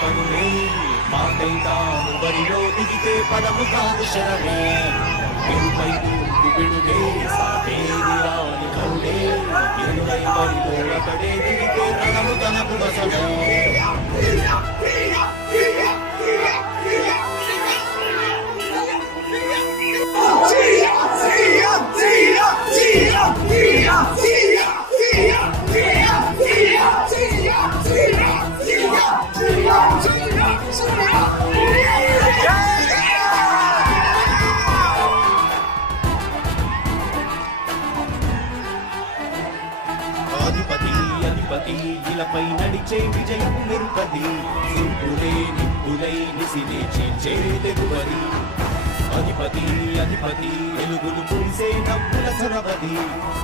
పనులే మాటైతాను బరిలో దిగితే పదము కాదు శరమే పిలుపై పిడుగే సాటేది రాని కరుడే ఇరుడై బరిలో అతడే దిగితే రణము తనకు వసమే అధిపతి ఇలపై నడిచే విజయం మెరుపది నిప్పులే నిప్పులై నిసినే చీల్చే తెగువది అధిపతి వెలుగులు పూసే నవ్వుల సొరవది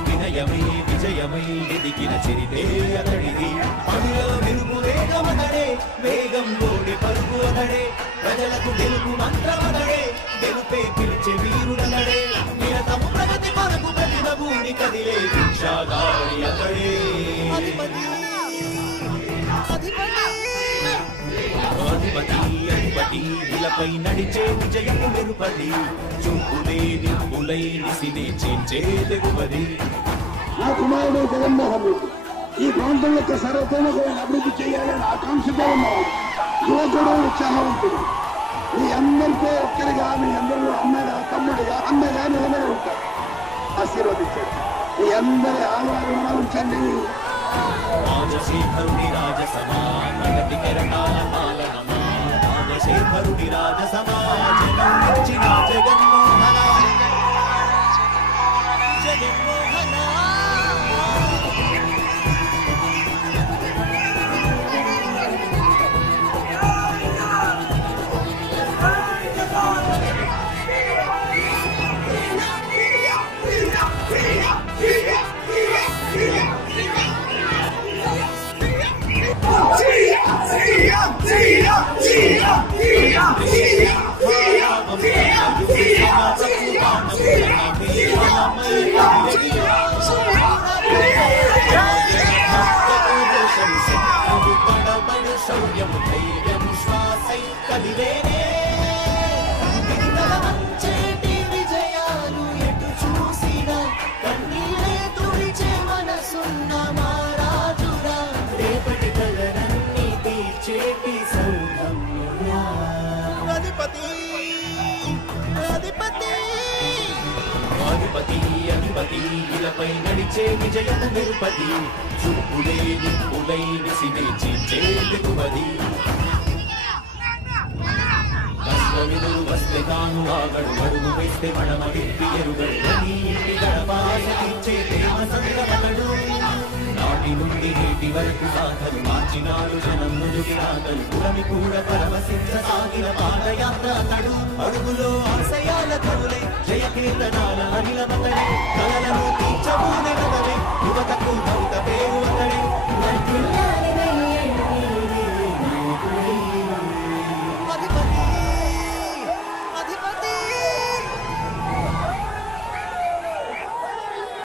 వినయమే విజయమై ఎదిగిన చరితే అతడిది పనుల మెరుగు వేగమనడే వేగంలోని పరుగు అనడే ప్రజలకు గెలుపు మంత్రమనడే గెలుపే పిలిచే వీరులనడే నిరతము ప్రగతి కొరకు ప్రతిభ భూమి కదిలే భిక్షాగారి అతడే అధిపతి ఇలపై నడిచే విజయము మెరుపది చూపులే నిప్పులై నిసినే చీల్చే తెగువది నా కుమారుడు జగన్మోహన్ రెడ్డి ఈ ప్రాంతం యొక్క సర్వతోముఖమైన అభివృద్ధి చేయాలని ఆకాంక్షతో ఉన్నాడు యువకుడు ఉత్సాహవంతుడు మీ అందరితో ఒక్కరిగా మీ అందరూ అమ్మగా తమ్ముడిగా అమ్మగా నిలబడి ఉంటారు ఆశీర్వదించండి మీ అందరి ఆధారంగా ఉంచండి రాజశేఖరుడి రాజసమా ప్రగతి కెరటాల పాలనమా రాజశేఖరుడి రాజసమా జగన్నిచ్చిన జగన్మోహన శౌర్యము ధైర్యం శ్వాసై కదిలేనే మంచేటి విజయాలు ఎటు చూసినా కన్నీరే తుడిచే మనసున్న మారాజురా రేపటి కలరన్నీ తీర్చేటి సౌధమ్యుడా అధిపతి ఇలపై నడిచే విజయము మెరుపది చూపులే నిప్పులై నిసినే చీల్చే తెగువది కష్టవిధులు వస్తే తాను ఆగడు అడుగు వేస్తే మడమ విప్పి ఎరుగడు నీటి గడపాసే ప్రేమ సంగమగడు నాటి నుండి నేటి వరకు సాధలు మార్చినాడు జనం నుదుటి రాగలు పురమి కూడా పరవశించసాగిన పాదయాత్ర అతడు అడుగులో ఆశయాల కరులై జయకీర్తనాల అనిలమతడే కలలను తీర్చబూనె కదలే యువతకు భౌత పేరు అతడే